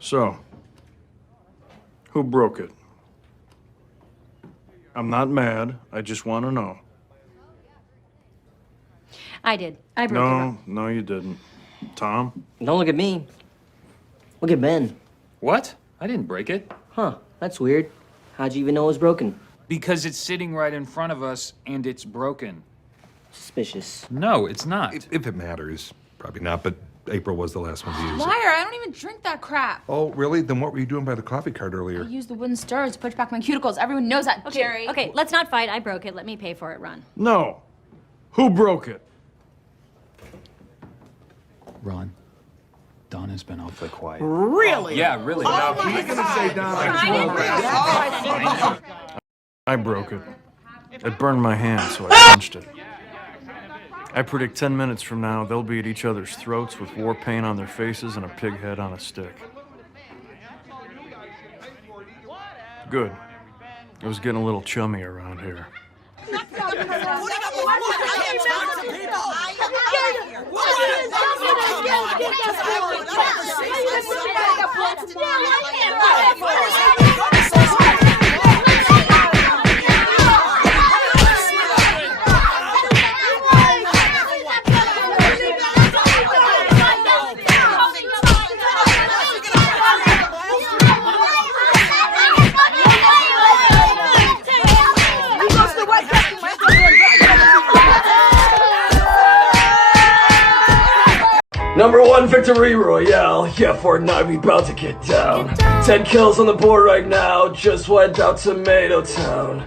So, who broke it? I'm not mad. I just want to know. I did. I broke it. No, you didn't. Tom? Don't look at me. Look at Ben. What? I didn't break it. Huh, that's weird. How'd you even know it was broken? Because it's sitting right in front of us and it's broken. Suspicious. No, it's not. If it matters. Probably not, but April was the last one to use it. Liar, I don't even drink that crap. Oh, really? Then what were you doing by the coffee cart earlier? I used the wooden stirrer to push back my cuticles. Everyone knows that, Jerry. Okay, let's not fight. I broke it. Let me pay for it, Ron. No. Who broke it? Ron, Don has been awfully quiet. Really? Yeah, really. He's gonna say Don. I broke it. It burned my hand, so I punched it. I predict 10 minutes from now, they'll be at each other's throats with war paint on their faces and a pig head on a stick. Good. It was getting a little chummy around here. Number 1 victory royale, yeah, Fortnite, we bout to get down. 10 kills on the board right now, just wiped out Tomato Town.